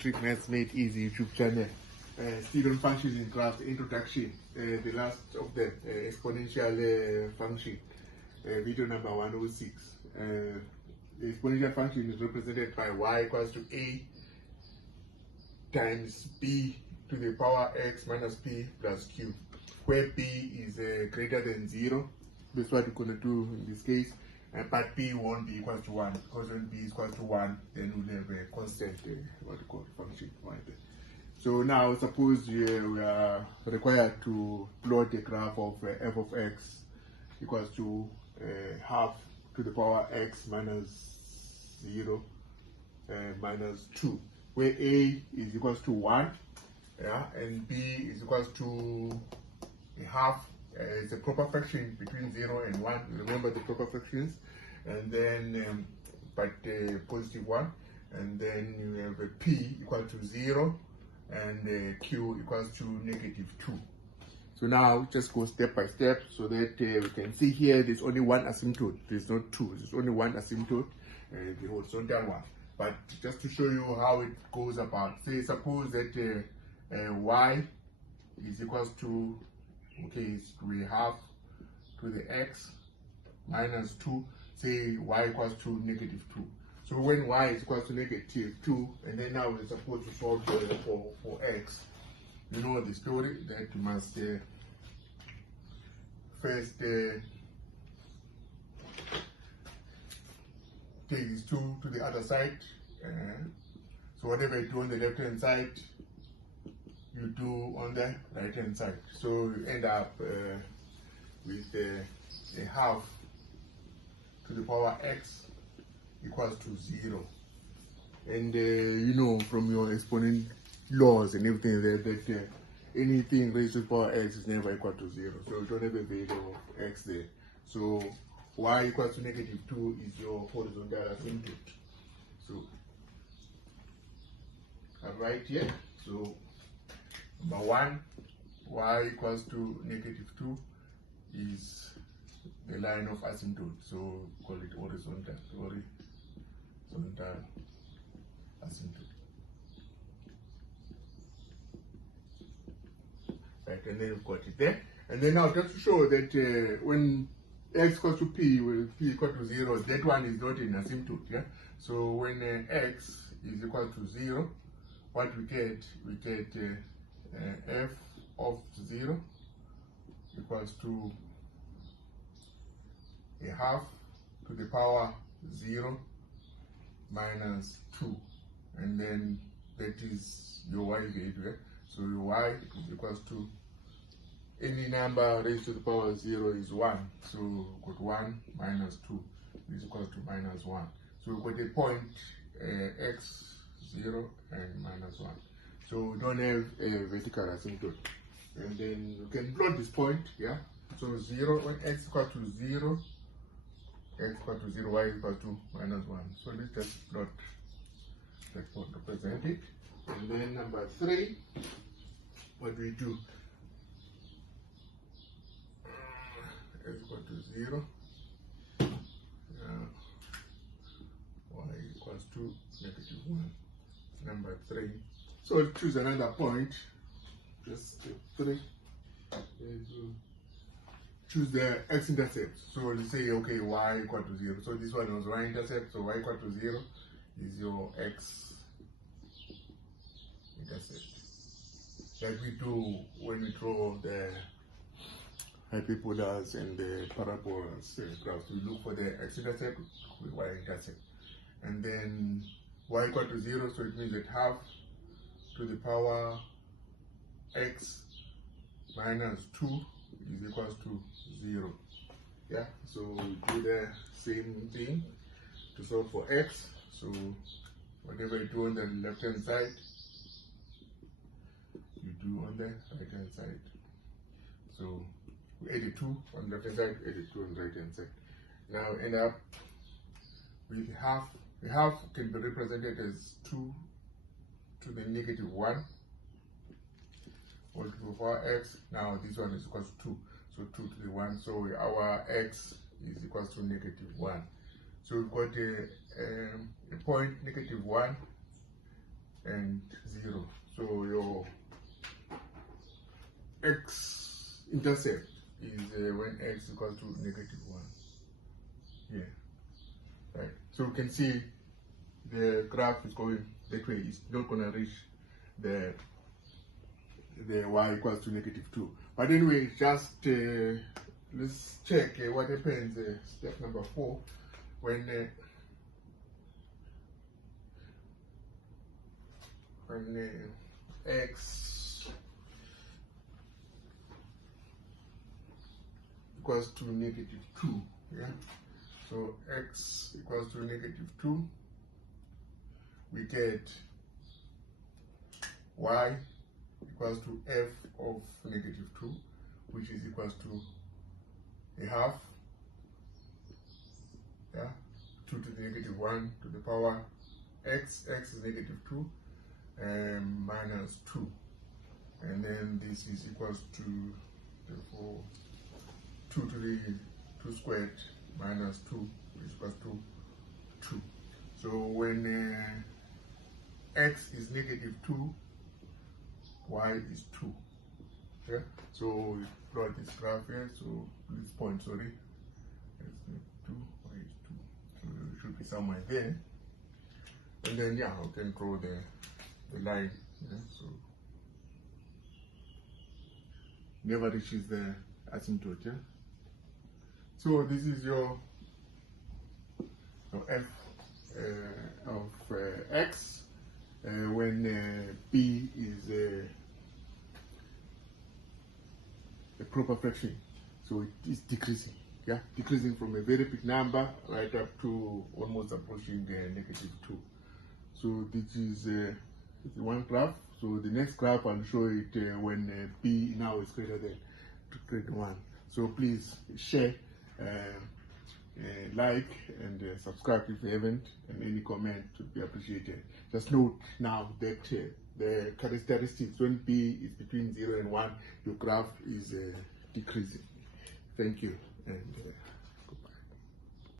Geometric Maths Made Easy YouTube channel. Still on functions in class introduction, the last of the exponential function, video number 106. The exponential function is represented by y equals to a times b to the power x minus p plus q, where b is greater than 0. That's what we're going to do in this case. But b won't be equal to 1, because when b is equal to 1, then we'll have a constant, what we call function. So now suppose we are required to plot a graph of f of x equals to half to the power x minus 0 minus 2, where a is equals to 1, yeah, and b is equals to a half. It's a proper fraction between 0 and 1. Remember the proper fractions. And then positive 1, and then you have a p equal to 0 and q equals to negative 2. So now just go step by step so that we can see here there's only one asymptote. There's not two, there's only one asymptote, the horizontal one. But just to show you how it goes about, say suppose that y is equals to, okay, we have to the x minus 2, say y equals to negative 2. So when y is equal to negative 2, and then now we're supposed to solve for x, you know the story that you must first take these 2 to the other side. So whatever you do on the left hand side, you do on the right hand side. So you end up with a half to the power x equals to 0. And you know from your exponent laws and everything that anything raised to the power x is never equal to 0. So you don't have a value of x there. So y equals to negative 2 is your horizontal asymptote. So I'm right here. So number 1, y equals to negative 2 is the line of asymptote. So call it horizontal asymptote. Right, and then we've got it there. And then now just to show that when x equals to p, with p equal to 0, that one is not in asymptote. Yeah. So when x is equal to 0, what we get f of 0 equals to a half to the power 0 minus 2, and then that is your y value. Yeah? So your y is equals to any number raised to the power 0 is 1. So we've got 1 minus 2 is equal to minus 1. So we've got a point x 0 and minus 1. So we don't have a vertical asymptote. And then you can plot this point, yeah. So 0, when x equal to 0, x equal to 0, y equal to minus 1. So let's just plot that point, represent it. And then number 3, what do we do? X equal to 0, y equals to negative 1. Number 3. So choose another point, just 3. Choose the x-intercept. So let's say, okay, y equal to 0. So this one was y-intercept, so y equal to 0 is your x-intercept. Like we do when we draw the hyperbolas and the parabolas graphs. We look for the x-intercept with y-intercept. And then y equal to 0, so it means that half to the power x minus 2 is equals to 0. Yeah, so we do the same thing to solve for x. So whatever you do on the left hand side, you do on the right hand side. So we add 2 on the left hand side, add 2 on the right hand side. Now end up with half. The half can be represented as 2 to the negative 1 all to the power x. Now this one is equal to 2, so 2 to the 1. So our x is equal to negative 1. So we've got a point negative 1 and 0. So your x-intercept is when x equals to -1. Yeah, right. So you can see the graph is going that way. It's not going to reach the y equals to -2. But anyway, just let's check what happens. Step number 4, when x equals to -2. Yeah. So x equals to -2. We get y equals to f of -2, which is equals to a half, yeah, 2 to the -1 to the power x is -2, minus 2, and then this is equals to, therefore, 2 to the 2 squared minus 2, which is equals to 2. So when x is -2, y is 2. Yeah? So we plot this graph here, so this point, sorry, x is 2, y is 2. So it should be somewhere there. And then, yeah, we can draw the line. Yeah? So never reaches the asymptote. Yeah? So this is your f of x when p is a proper fraction, so it is decreasing. Yeah, decreasing from a very big number right up to almost approaching -2. So this is one graph. So the next graph I'll show it when p now is greater than 1. So please share, like, and subscribe if you haven't, and any comment would be appreciated. Just note now that the characteristics when p is between 0 and 1, your graph is decreasing. Thank you. And